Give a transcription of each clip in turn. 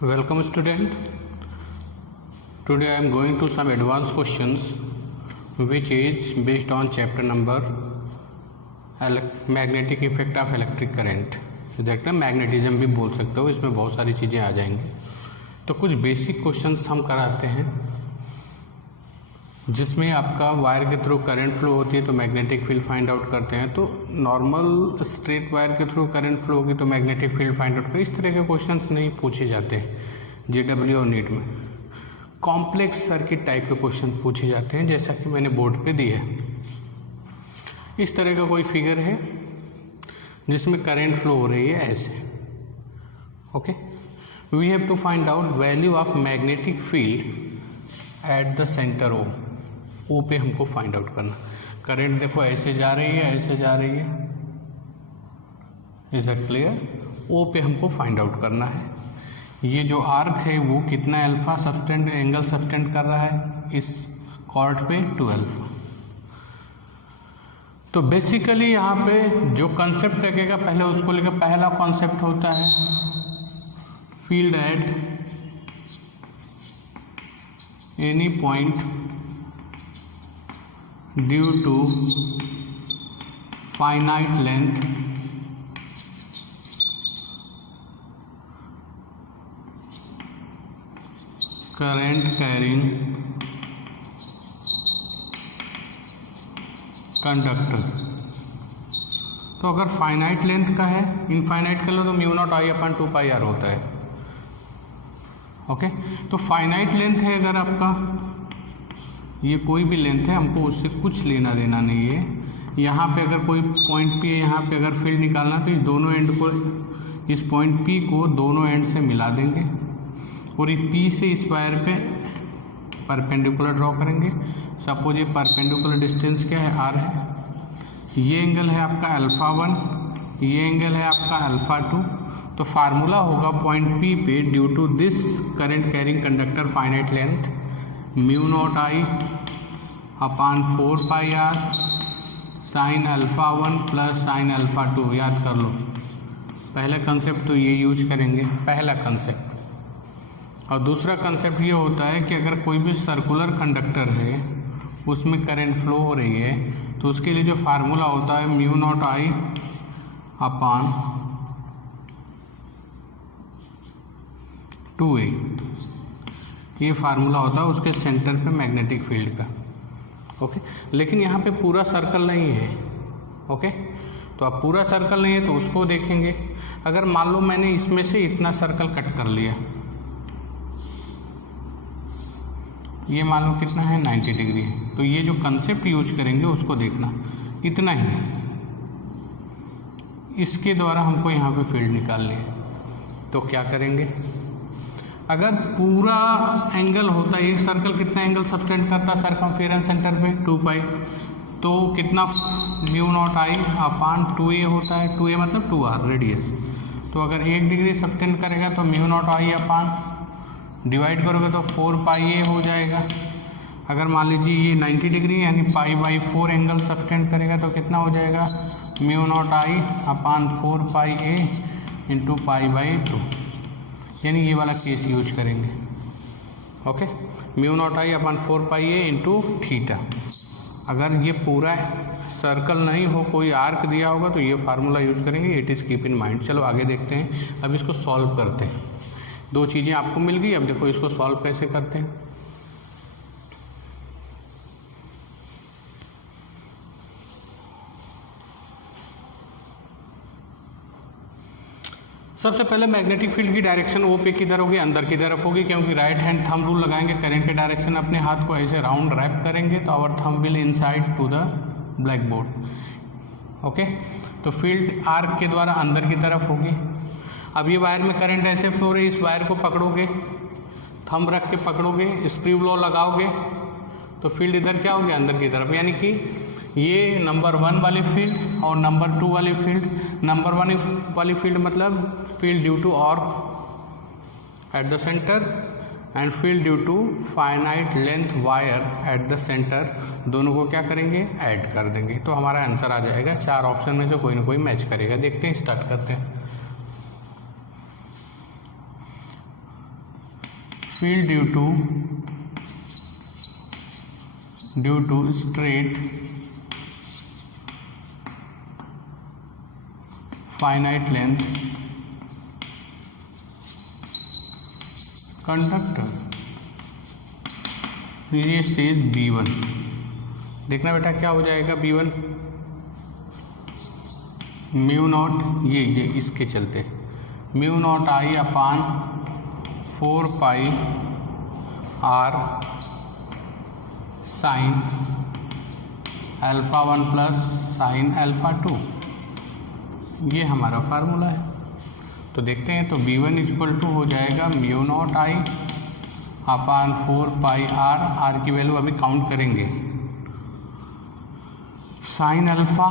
Welcome student. Today I am going to some advanced questions which is based on chapter number magnetic effect of electric current. देखते हैं magnetism भी बोल सकते हो, इसमें बहुत सारी चीज़ें आ जाएंगी। तो कुछ बेसिक क्वेश्चंस हम कराते हैं जिसमें आपका वायर के थ्रू करंट फ्लो होती है तो मैग्नेटिक फील्ड फाइंड आउट करते हैं। तो नॉर्मल स्ट्रेट वायर के थ्रू करंट फ्लो होगी तो मैग्नेटिक फील्ड फाइंड आउट करें। इस तरह के क्वेश्चंस नहीं पूछे जाते JW और नीट में। कॉम्प्लेक्स सर्किट टाइप के क्वेश्चन पूछे जाते हैं, जैसा कि मैंने बोर्ड पे दिया है। इस तरह का कोई फिगर है जिसमें करंट फ्लो हो रही है ऐसे। Okay, we have to find out value of magnetic field at the centre O पे हमको फाइंड आउट करना। करंट देखो ऐसे जा रही है, ऐसे जा रही है। Is that clear? ओ पे हमको फाइंड आउट करना है। ये जो आर्क है वो कितना अल्फा सबटेंड एंगल सबटेंड कर रहा है इस कॉर्ड पे 12। तो बेसिकली यहाँ पे जो कंसेप्ट लगेगा पहले उसको लेकर पहला कॉन्सेप्ट होता है field at any point due to finite length current carrying conductor. तो अगर फाइनाइट लेंथ का है, इनफाइनाइट कर लो तो μ0I/2πr होता है। ओके, तो फाइनाइट लेंथ है अगर आपका, ये कोई भी लेंथ है, हमको उससे कुछ लेना देना नहीं है। यहाँ पे अगर कोई पॉइंट P है, यहाँ पे अगर फील्ड निकालना तो इस दोनों एंड को, इस पॉइंट P को दोनों एंड से मिला देंगे और इस P से इस वायर पे परपेंडिकुलर ड्रॉ करेंगे। सपोज ये परपेंडिकुलर डिस्टेंस क्या है, R है। ये एंगल है आपका α1, ये एंगल है आपका α2। तो फार्मूला होगा पॉइंट P पे due to this current carrying conductor finite length μ0I/4πr sin α1 plus sin α2। याद कर लो, पहला कंसेप्ट तो ये यूज करेंगे, पहला कंसेप्ट। और दूसरा कंसेप्ट ये होता है कि अगर कोई भी सर्कुलर कंडक्टर है उसमें करंट फ्लो हो रही है तो उसके लिए जो फार्मूला होता है μ0I/2a। ये फार्मूला होता है उसके सेंटर पे मैग्नेटिक फील्ड का। ओके, लेकिन यहाँ पे पूरा सर्कल नहीं है। ओके, तो अब पूरा सर्कल नहीं है तो उसको देखेंगे। अगर मान लो मैंने इसमें से इतना सर्कल कट कर लिया, ये मान लो कितना है 90 डिग्री है, तो ये जो कंसेप्ट यूज करेंगे उसको देखना, इतना ही, इसके द्वारा हमको यहाँ पे फील्ड निकालनी है। तो क्या करेंगे, अगर पूरा एंगल होता है, एक सर्कल कितना एंगल सबटेंड करता है सर्कमफेरेंस सेंटर पे 2π, तो कितना μ0I/2a होता है। 2a मतलब 2r रेडियस। तो अगर 1 डिग्री सबटेंड करेगा तो μ0I/ डिवाइड करोगे तो 4πa हो जाएगा। अगर मान लीजिए ये 90 डिग्री यानी π/4 एंगल सबटेंड करेगा तो कितना हो जाएगा μ0I/4πa इंटू π/2, यानी ये वाला केस यूज करेंगे। Okay, μ0I/4πa into theta. अगर ये पूरा सर्कल नहीं हो, कोई आर्क दिया होगा तो ये फार्मूला यूज करेंगे। It is keep in mind. चलो आगे देखते हैं। अब इसको सॉल्व करते हैं। दो चीज़ें आपको मिल गई, अब देखो इसको सॉल्व कैसे करते हैं। सबसे पहले मैग्नेटिक फील्ड की डायरेक्शन ओ पे किधर होगी, अंदर की तरफ होगी, क्योंकि राइट हैंड थंब रूल लगाएंगे। करंट के डायरेक्शन अपने हाथ को ऐसे राउंड रैप करेंगे तो our thumb will inside to the black board. Okay, तो फील्ड आर्क के द्वारा अंदर की तरफ होगी। अब ये वायर में करंट ऐसे फ्लो रही है, इस वायर को पकड़ोगे, थंब रख के पकड़ोगे, स्क्रू लॉ लगाओगे तो फील्ड इधर क्या होगी, अंदर की तरफ। यानी कि ये नंबर 1 वाली फील्ड और नंबर 2 वाली फील्ड। नंबर 1 वाली फील्ड मतलब field due to arc at the centre and field due to finite length wire at the centre, दोनों को क्या करेंगे, ऐड कर देंगे। तो हमारा आंसर आ जाएगा 4 ऑप्शन में से कोई ना कोई मैच करेगा। देखते हैं, स्टार्ट करते हैं। field due to straight finite length conductor, ये सेज B1। देखना बेटा क्या हो जाएगा B1, म्यू नॉट ये इसके चलते mu naught I upon 4 pi R sine alpha 1 plus sine alpha 2, ये हमारा फार्मूला है। तो देखते हैं, तो B1 इक्वल टू हो जाएगा mu naught I upon 4 pi R की वैल्यू अभी काउंट करेंगे, sine alpha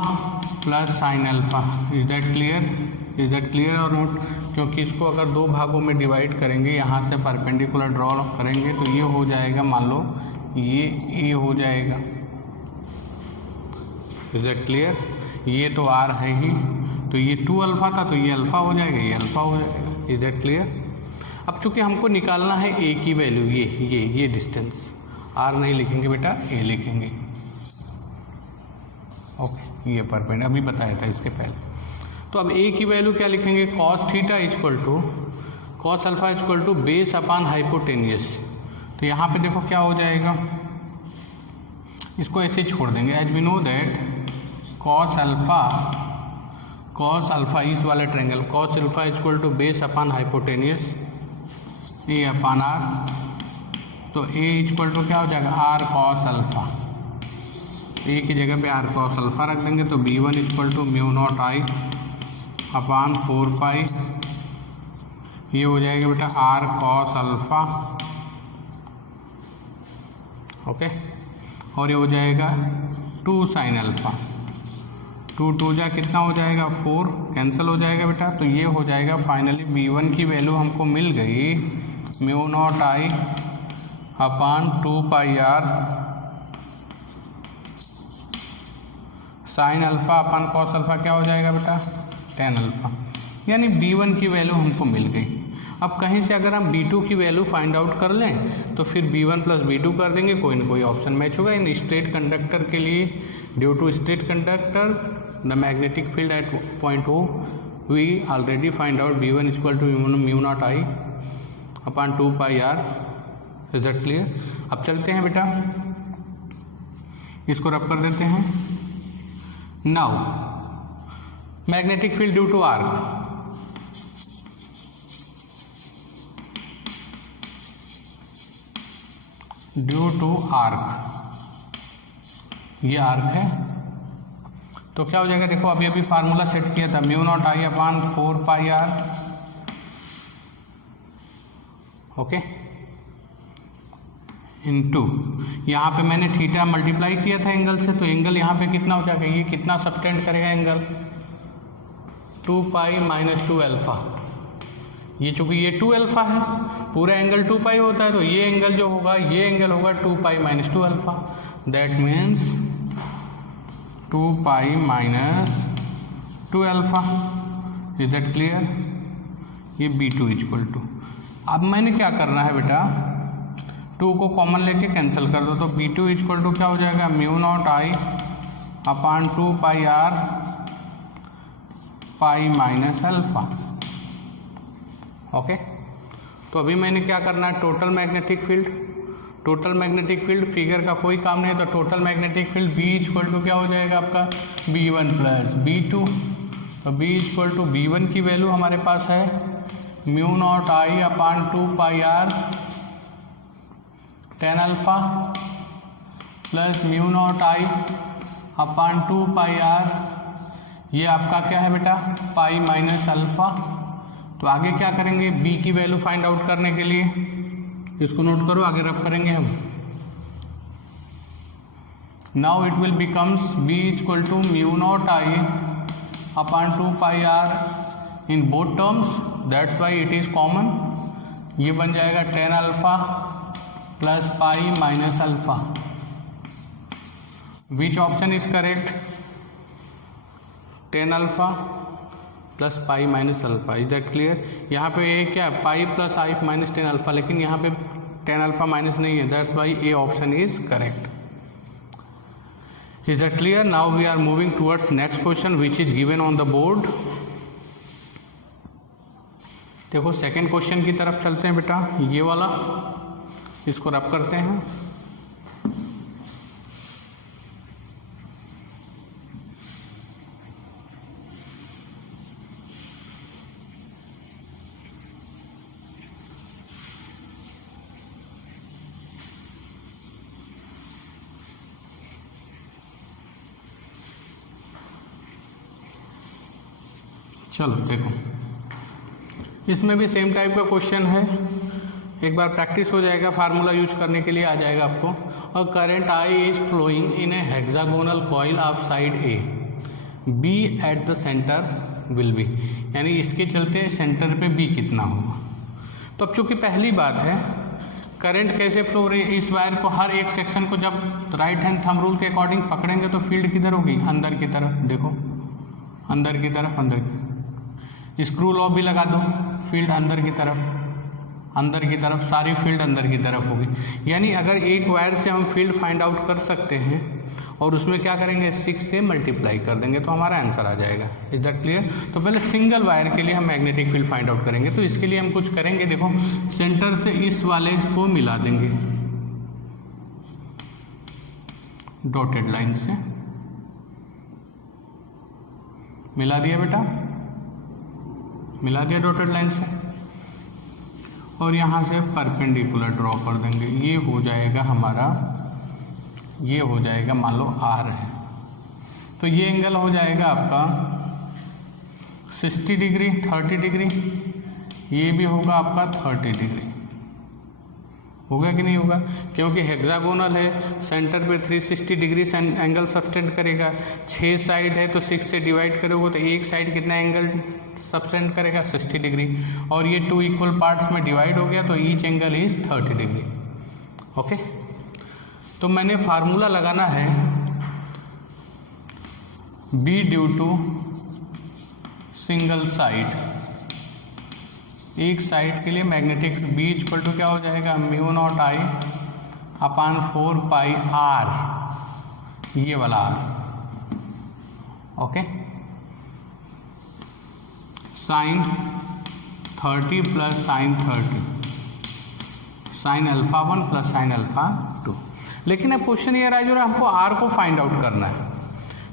plus sine alpha. Is that clear और नोट? क्योंकि इसको अगर दो भागों में डिवाइड करेंगे, यहाँ से परपेंडिकुलर ड्रॉ करेंगे तो ये हो जाएगा, मान लो ये हो जाएगा। Is that clear? ये तो R है ही, तो ये 2 अल्फ़ा था तो ये अल्फ़ा हो जाएगा, ये अल्फ़ा हो जाएगा। Is that clear? अब चूँकि हमको निकालना है A की वैल्यू, ये डिस्टेंस, R नहीं लिखेंगे बेटा, A लिखेंगे। ओके, ये परपेंड अभी बताया था इसके पहले। तो अब A की वैल्यू क्या लिखेंगे, cos theta equal to cos alpha equal to base upon hypotenuse. तो यहाँ पे देखो क्या हो जाएगा, इसको ऐसे छोड़ देंगे। As we know that cos alpha इस वाले triangle, cos alpha equal to base upon hypotenuse A upon R। तो A इक्वल टू क्या हो जाएगा, R कॉस अल्फ़ा। A की जगह पे R कॉस अल्फ़ा रख देंगे, तो B1 equal to mu naught I upon 4 pi, ये हो जाएगा बेटा R कॉस अल्फ़ा। ओके, और ये हो जाएगा 2 साइन अल्फ़ा, 2 जा कितना हो जाएगा 4, कैंसिल हो जाएगा बेटा। तो ये हो जाएगा फाइनली B1 की वैल्यू हमको मिल गई mu naught I upon 2 pi R sine alpha upon cos alpha, क्या हो जाएगा बेटा 10 अल्फ़ा। यानी B1 की वैल्यू हमको मिल गई। अब कहीं से अगर हम B2 की वैल्यू फाइंड आउट कर लें तो फिर B1 प्लस B2 कर देंगे, कोई ना कोई ऑप्शन मैच होगा। इन स्ट्रेट कंडक्टर के लिए, due to straight conductor the magnetic field at point O we already find out B1 equal to mu naught I upon 2 pi R। Is that clear? अब चलते हैं बेटा, इसको rub कर देते हैं। Now magnetic field due to arc, due to arc, ये arc है। तो क्या हो जाएगा, देखो अभी फार्मूला सेट किया था, mu naught I upon 4 pi R। Okay, into यहाँ पे मैंने थीटा मल्टीप्लाई किया था एंगल से, तो एंगल यहाँ पे कितना हो जाएगा, ये कितना सबटेंड करेगा एंगल, 2 पाई माइनस 2 अल्फ़ा। ये चूँकि ये 2 अल्फ़ा है, पूरा एंगल 2 पाई होता है, तो ये एंगल जो होगा, ये एंगल होगा 2 pi minus 2 alpha. That means 2 pi minus 2 alpha. Is that clear? ये B2 इक्वल टू, अब मैंने क्या करना है बेटा, 2 को कॉमन लेके कैंसिल कर दो, तो B2 इक्वल टू क्या हो जाएगा, mu naught I upon 2 pi R pi minus alpha. Okay, तो अभी मैंने क्या करना है, टोटल मैग्नेटिक फील्ड फिगर का कोई काम नहीं है, तो total magnetic field B equal to क्या हो जाएगा आपका, B1 प्लस B2। तो B इक्वल टू B1 की वैल्यू हमारे पास है mu naught I upon 2 pi R 10 alpha plus mu naught I upon 2 pi R, ये आपका क्या है बेटा, पाई माइनस अल्फ़ा। तो आगे क्या करेंगे, B की वैल्यू फाइंड आउट करने के लिए, इसको नोट करो, आगे रब करेंगे हम। Now it will becomes B equal to mu naught I upon 2 pi R in both terms, that's why it is common. ये बन जाएगा 10 alpha plus pi minus alpha. Which option is correct, 10 alpha plus pi minus alpha. Is that clear? यहाँ पे ये क्या, pi plus I minus 10 alpha, लेकिन यहाँ पे tan अल्फा माइनस नहीं है, that's why A option is correct. Is that clear? Now we are moving towards next question which is given on the board. देखो सेकेंड क्वेश्चन की तरफ चलते हैं बेटा, ये वाला, इसको रब करते हैं। चलो देखो, इसमें भी सेम टाइप का क्वेश्चन है, एक बार प्रैक्टिस हो जाएगा, फार्मूला यूज करने के लिए आ जाएगा आपको। और current I is flowing in a hexagonal coil of side A, B at the centre will be, यानी इसके चलते सेंटर पे बी कितना होगा। तो अब चूंकि पहली बात है, करंट कैसे फ्लो हो रही है, इस वायर को हर एक सेक्शन को जब राइट हैंड थंब रूल के अकॉर्डिंग पकड़ेंगे तो फील्ड किधर होगी, अंदर की तरफ। देखो अंदर की तरफ, अंदर की, स्क्रू लॉ भी लगा दो, फील्ड अंदर की तरफ, अंदर की तरफ, सारी फील्ड अंदर की तरफ होगी। यानी अगर एक वायर से हम फील्ड फाइंड आउट कर सकते हैं और उसमें क्या करेंगे, 6 से मल्टीप्लाई कर देंगे तो हमारा आंसर आ जाएगा। Is that clear? तो पहले सिंगल वायर के लिए हम मैग्नेटिक फील्ड फाइंड आउट करेंगे। तो इसके लिए हम कुछ करेंगे, देखो सेंटर से इस वाले को मिला देंगे डॉटेड लाइन से, मिला दिया बेटा, मिला दिया डॉटेड लाइन से, और यहाँ से परपेंडिकुलर ड्रॉ कर देंगे। ये हो जाएगा हमारा, ये हो जाएगा मान लो आर है, तो ये एंगल हो जाएगा आपका 60 डिग्री, 30 डिग्री, ये भी होगा आपका 30 डिग्री। होगा कि नहीं होगा? क्योंकि हेक्सागोनल है, सेंटर पे 360 डिग्री एंगल सबटेंड करेगा। 6 साइड है तो 6 से डिवाइड करोगे तो एक साइड कितना एंगल सबटेंड करेगा, 60 डिग्री, और ये 2 इक्वल पार्ट्स में डिवाइड हो गया तो each angle is 30 degree. Okay, तो मैंने फार्मूला लगाना है B due to single side, एक साइड के लिए मैग्नेटिक बी इक्वल टू क्या हो जाएगा, mu naught I upon 4 pi R, ये वाला आर। ओके, साइन 30 प्लस sine 30, sine alpha 1 plus sine alpha 2। लेकिन अब क्वेश्चन ये रहा जो हमको आर को फाइंड आउट करना है,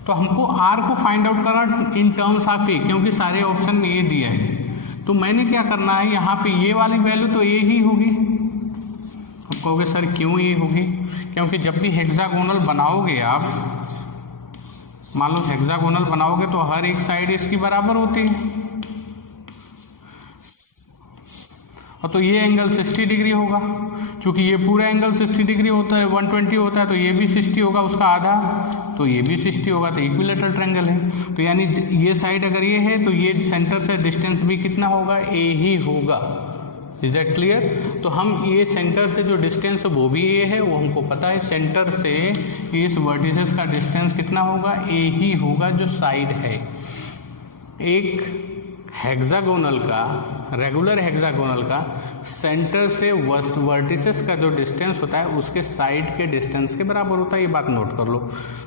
तो हमको आर को फाइंड आउट करना इन टर्म्स ऑफ ए, क्योंकि सारे ऑप्शन में ये दिया है। तो मैंने क्या करना है, यहाँ पे ये वाली वैल्यू तो ए ही होगी। आप कहोगे सर क्यों ए होगी? क्योंकि जब भी हेक्सागोनल बनाओगे आप, मान लो हेक्सागोनल बनाओगे तो हर एक साइड इसकी बराबर होती है, और तो ये एंगल 60 डिग्री होगा। चूंकि ये पूरा एंगल 60 डिग्री होता है, 120 होता है, तो ये भी 60 होगा, उसका आधा, तो ये भी 60 होगा, तो इक्विलेटरल ट्रायंगल है। तो यानी ये साइड अगर ये है तो ये सेंटर से डिस्टेंस भी कितना होगा, ए ही होगा। Is that clear? तो हम ये सेंटर से जो डिस्टेंस वो भी ए है, वो हमको पता है। सेंटर से इस वर्टिसेस का डिस्टेंस कितना होगा, ए ही होगा जो साइड है। एक हेक्सागोनल का, रेगुलर हेक्सागोनल का सेंटर से वर्टिसेस का जो डिस्टेंस होता है उसके साइड के डिस्टेंस के बराबर होता है, ये बात नोट कर लो।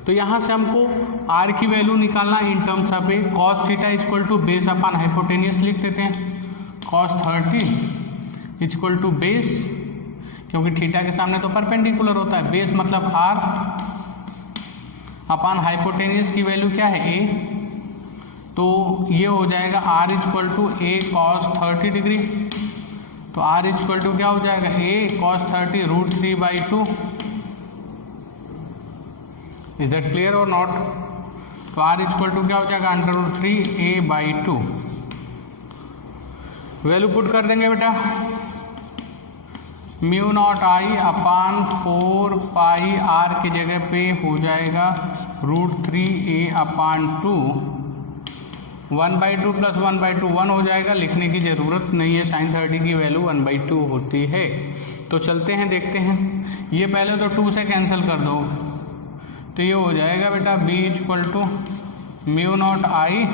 तो यहाँ से हमको आर की वैल्यू निकालना in terms of A, cos theta equal to base upon hypotenuse लिख देते हैं। कॉस 30 इक्वल टू बेस, क्योंकि थीटा के सामने तो परपेंडिकुलर होता है, बेस मतलब आर अपॉन हाइपोटेनियस की वैल्यू क्या है, ए, तो ये हो जाएगा R equal to A cos 30 degree. तो आर इक्वल टू क्या हो जाएगा, A cos 30 √3/2। Is that clear और नॉट? तो आर इक्वल टू क्या हो जाएगा, √3a/2। वैल्यू पुट कर देंगे बेटा, mu naught I upon 4 pi R की जगह पे हो जाएगा √3a/2। 1/2 प्लस 1/2 1 हो जाएगा, लिखने की जरूरत नहीं है, साइन 30 की वैल्यू 1/2 होती है। तो चलते हैं देखते हैं, ये पहले तो 2 से कैंसिल कर दो, तो ये हो जाएगा बेटा b equal to mu naught I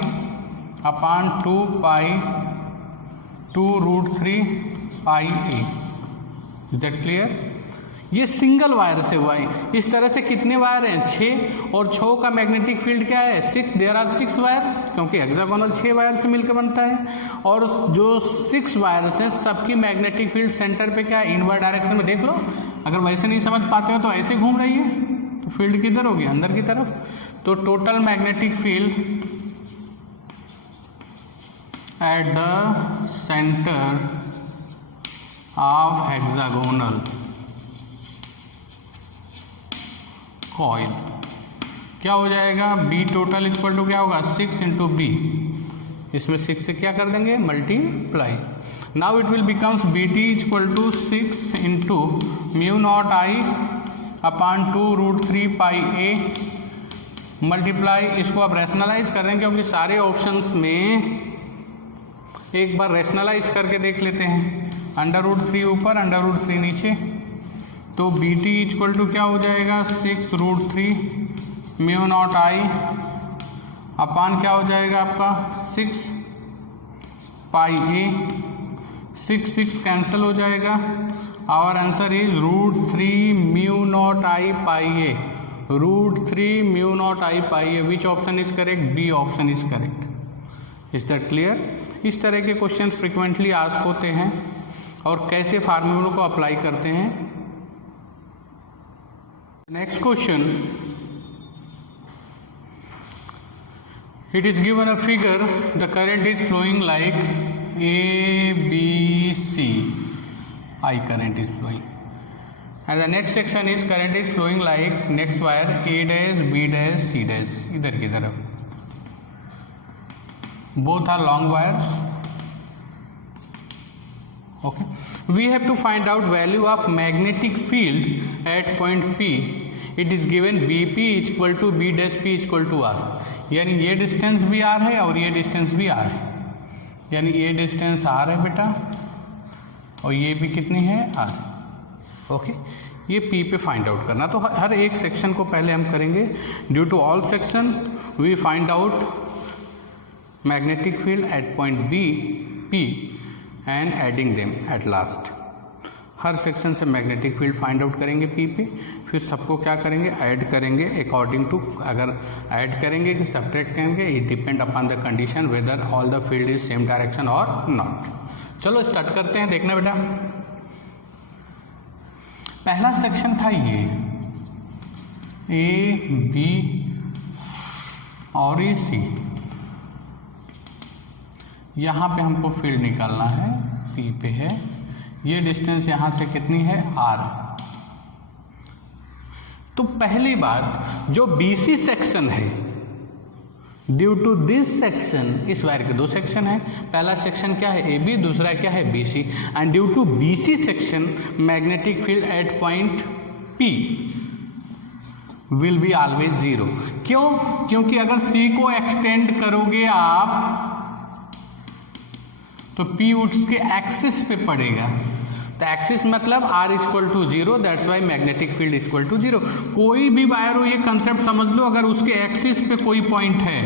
upon 2 pi 2 √3 pi a। Is that clear? ये सिंगल वायर से हुआ है। इस तरह से कितने वायर हैं? 6, और 6 का मैग्नेटिक फील्ड क्या है? 6। देयर आर 6 वायर, क्योंकि हेक्सागोनल 6 वायर से मिलकर बनता है। और जो 6 वायर्स हैं सबकी मैग्नेटिक फील्ड सेंटर पे क्या है? इनवर्ड डायरेक्शन में। देख लो, अगर वैसे नहीं समझ पाते हो तो ऐसे घूम रही है, तो फील्ड किधर होगी? अंदर की तरफ। तो total magnetic field at the centre of hexagonal coil क्या हो जाएगा? बी टोटल इक्वल टू क्या होगा? 6 इंटू बी। इसमें 6 से क्या कर देंगे? Multiply. Now it will becomes B T equal to 6 into mu naught I upon 2√3 pi A multiply. इसको अब रैशनलाइज कर देंगे, क्योंकि सारे ऑप्शंस में एक बार रैशनलाइज करके देख लेते हैं। √3 ऊपर, √3 नीचे, तो बी टी इक्वल टू क्या हो जाएगा? 6√3 म्यू नॉट आई अपान क्या हो जाएगा आपका? 6 पाई ए। 6 कैंसिल हो जाएगा। Our answer is √3 mu naught I pi A. √3 mu naught I pi A. Which option is correct? B option is correct. Is that clear? इस तरह के क्वेश्चन फ्रिक्वेंटली आस्क होते हैं, और कैसे फार्मूलों को अप्लाई करते हैं। Next question, it is given a figure, the current is flowing like A, B, C, I current is flowing, and the next section is current is flowing like next wire A dash, B dash, C dash, इधर की तरफ, both are long wires. Okay, we have to find out value of magnetic field at point P. It is given BP is equal to B dash P is equal to R. यानी ये distance भी R है और ये distance भी R है, यानी ये डिस्टेंस R है बेटा, और ये भी कितनी है? R. ओके, ये P पे फाइंड आउट करना। तो हर एक सेक्शन को पहले हम करेंगे। Due to all section we find out magnetic field at point B P and adding them at last. हर सेक्शन से मैग्नेटिक फील्ड फाइंड आउट करेंगे पी पे, फिर सबको क्या करेंगे? ऐड करेंगे अकॉर्डिंग टू, अगर ऐड करेंगे कि सब्ट्रैक्ट करेंगे, it depend upon the condition whether all the field is same direction और नॉट। चलो स्टार्ट करते हैं। देखना बेटा, पहला सेक्शन था ये ए, बी और ये सी। यहाँ पे हमको फील्ड निकालना है, पी पे है। ये डिस्टेंस यहाँ से कितनी है? आर। तो पहली बात, जो बीसी सेक्शन है, ड्यू टू दिस सेक्शन, इस वायर के 2 सेक्शन है। पहला सेक्शन क्या है? ए बी, दूसरा क्या है? B C. And due to BC section magnetic field at point P will be always 0। क्यों? क्योंकि अगर सी को एक्सटेंड करोगे आप तो P उसके एक्सिस पे पड़ेगा। तो एक्सिस मतलब R equal to 0, that's why magnetic field equal to 0। कोई भी वायर हो, ये कंसेप्ट समझ लो, अगर उसके एक्सिस पे कोई पॉइंट है,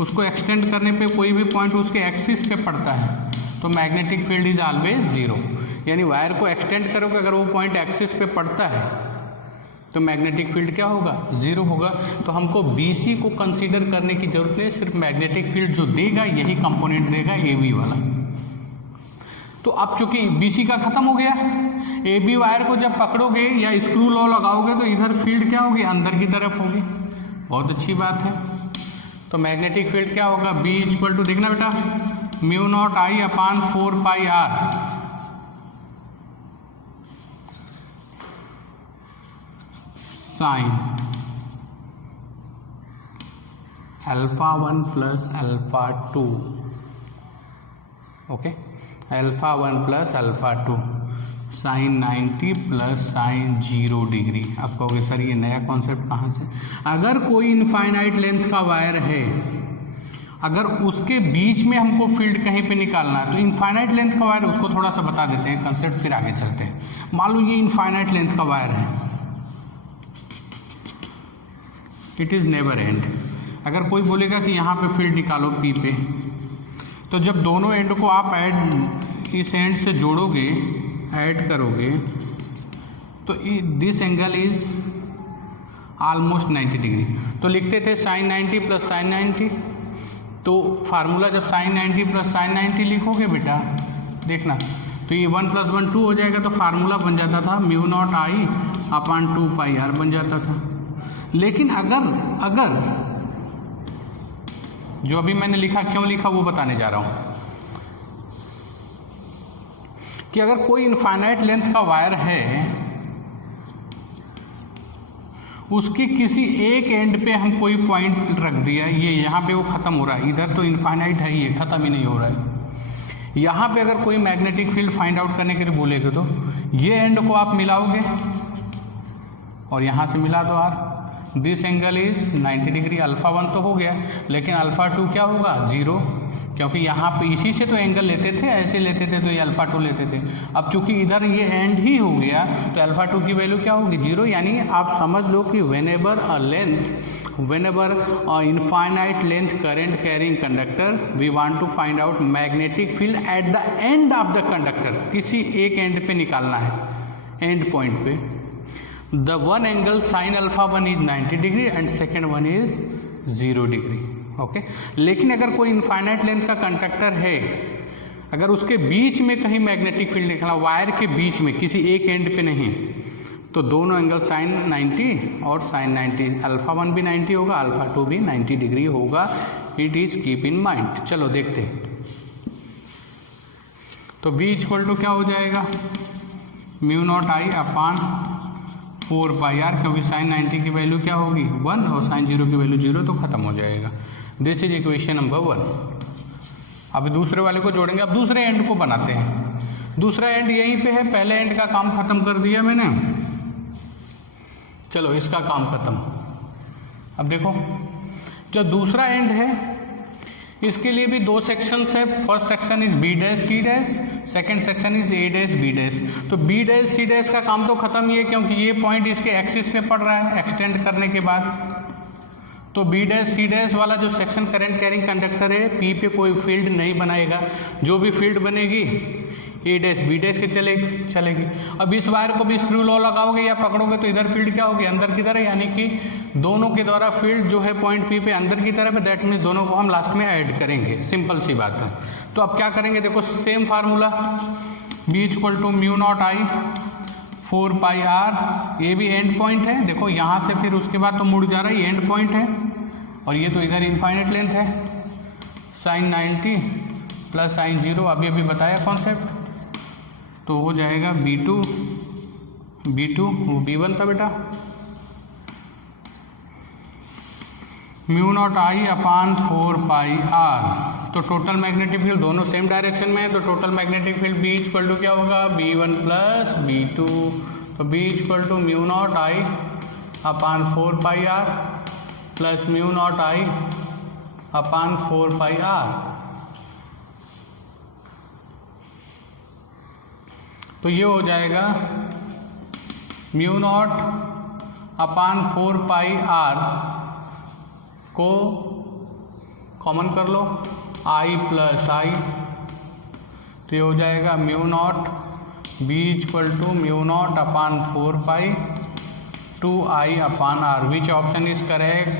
उसको एक्सटेंड करने पे कोई भी पॉइंट उसके एक्सिस पे पड़ता है, तो मैग्नेटिक फील्ड इज ऑलवेज 0। यानी वायर को एक्सटेंड करोगे, अगर वो पॉइंट एक्सिस पे पड़ता है तो मैग्नेटिक फील्ड क्या होगा? 0 होगा। तो हमको BC को कंसीडर करने की जरूरत नहीं, सिर्फ मैग्नेटिक फील्ड जो देगा यही कंपोनेंट देगा, AB वाला। तो अब चूंकि BC का खत्म हो गया, AB वायर को जब पकड़ोगे या स्क्रू लॉ लगाओगे तो इधर फील्ड क्या होगी? अंदर की तरफ होगी। बहुत अच्छी बात है। तो मैग्नेटिक फील्ड क्या होगा? B इक्वल टू, देखना बेटा, mu naught I upon 4 pi R sine α1 plus α2। Okay, α1 plus α2 sine 90 plus sine 0 degree. आप कहोगे सर ये नया कॉन्सेप्ट कहाँ से? अगर कोई इनफाइनाइट लेंथ का वायर है, अगर उसके बीच में हमको फील्ड कहीं पे निकालना है, तो इनफाइनाइट लेंथ का वायर, उसको थोड़ा सा बता देते हैं कंसेप्ट, फिर आगे चलते हैं। मान लो ये इनफाइनाइट लेंथ का वायर है, इट इज़ नेवर एंड। अगर कोई बोलेगा कि यहाँ पे फील्ड निकालो पी पे, तो जब दोनों एंड को आप इस एंड से जोड़ोगे ऐड करोगे तो this angle is almost 90 degree. तो लिखते थे साइन 90 प्लस साइन 90, तो फार्मूला जब साइन 90 प्लस साइन 90 लिखोगे बेटा देखना, तो ये 1 + 1 2 हो जाएगा, तो फार्मूला बन जाता था mu naught I upon 2 pi R बन जाता था। लेकिन अगर जो अभी मैंने लिखा, क्यों लिखा वो बताने जा रहा हूं, कि अगर कोई इनफाइनाइट लेंथ का वायर है, उसकी किसी एक एंड पे हम कोई पॉइंट रख दिया, ये यहाँ पे वो खत्म हो रहा है, इधर तो इनफाइनाइट है, ये खत्म ही नहीं हो रहा है। यहाँ पे अगर कोई मैग्नेटिक फील्ड फाइंड आउट करने के लिए बोलेगे तो ये एंड को आप मिलाओगे और यहाँ से मिला दो R, this angle is 90 degree. Alpha 1 तो हो गया, लेकिन अल्फा 2 क्या होगा 0, क्योंकि यहाँ पे इसी से तो एंगल लेते थे, ऐसे लेते थे तो ये अल्फा 2 लेते थे। अब चूंकि इधर ये एंड ही हो गया तो अल्फा 2 की वैल्यू क्या होगी 0। यानी आप समझ लो कि whenever infinite length current carrying conductor we want to find out magnetic field at the end of the conductor, किसी एक एंड पे निकालना है, एंड पॉइंट पे। The one angle sin alpha 1 is 90 degree and second one is 0 degree, okay. लेकिन अगर कोई infinite length का कंडक्टर है, अगर उसके बीच में कहीं मैग्नेटिक फील्ड निकला, वायर के बीच में, किसी एक एंड पे नहीं, तो दोनों एंगल साइन 90 और साइन 90, अल्फा 1 भी 90 होगा, अल्फा 2 भी 90 डिग्री होगा। It is keep in mind. चलो देखते हैं। तो B = क्या हो जाएगा mu naught I upon 4 pi R, क्योंकि साइन 90 की वैल्यू क्या होगी 1 और साइन 0 की वैल्यू 0, तो खत्म हो जाएगा। This is equation number 1। अब दूसरे वाले को जोड़ेंगे। अब दूसरे एंड को बनाते हैं। दूसरा एंड यहीं पे है, पहले एंड का काम खत्म कर दिया मैंने, चलो इसका काम खत्म। अब देखो जो दूसरा एंड है इसके लिए भी 2 सेक्शंस है। First section is B dash C dash, second section is A dash B dash. तो B डैश C डैश का काम तो खत्म ही है, क्योंकि ये पॉइंट इसके एक्सिस पे पड़ रहा है एक्सटेंड करने के बाद। तो B डैश C डैश वाला जो सेक्शन करंट कैरिंग कंडक्टर है, P पे कोई फील्ड नहीं बनाएगा। जो भी फील्ड बनेगी A डैश B डैश के चलेगी। अब इस वायर को भी स्क्रू लॉ लगाओगे या पकड़ोगे तो इधर फील्ड क्या होगी अंदर की तरह, यानी कि दोनों के द्वारा फील्ड जो है पॉइंट P पे अंदर की तरफ है। दैट मीन्स दोनों को हम लास्ट में ऐड करेंगे, सिंपल सी बात है। तो अब क्या करेंगे, देखो same formula, B = mu naught I 4 pi R. ये भी एंड पॉइंट है, देखो यहाँ से फिर उसके बाद तो मुड़ जा रहा है, ये एंड पॉइंट है और ये तो इधर इनफाइनाइट लेंथ है। साइन 90 प्लस साइन 0 अभी बताया कॉन्सेप्ट, तो हो जाएगा B2 वो B1 था बेटा, mu naught I upon 4 pi R. तो टोटल मैग्नेटिक फील्ड दोनों सेम डायरेक्शन में है, तो टोटल मैग्नेटिक फील्ड B = क्या होगा B1 प्लस B2। तो B = mu naught I upon 4 pi R plus mu naught I upon 4 pi R. तो ये हो जाएगा mu naught upon 4 pi R को कॉमन कर लो, आई प्लस आई, तो ये हो जाएगा mu naught B = mu naught upon 4 pi 2i upon R. Which option is correct,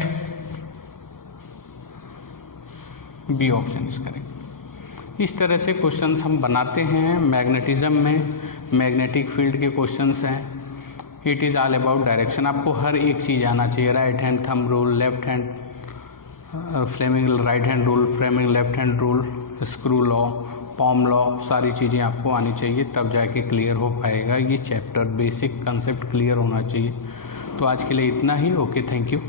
B option is correct. इस तरह से क्वेश्चंस हम बनाते हैं मैग्नेटिज्म में, मैग्नेटिक फील्ड के क्वेश्चंस हैं। It is all about direction. आपको हर एक चीज़ आना चाहिए, right hand thumb rule, left hand Fleming right hand rule, Fleming left hand rule, screw law, palm law, सारी चीज़ें आपको आनी चाहिए, तब जाके क्लियर हो पाएगा ये चैप्टर। बेसिक कंसेप्ट क्लियर होना चाहिए। तो आज के लिए इतना ही। Okay, thank you.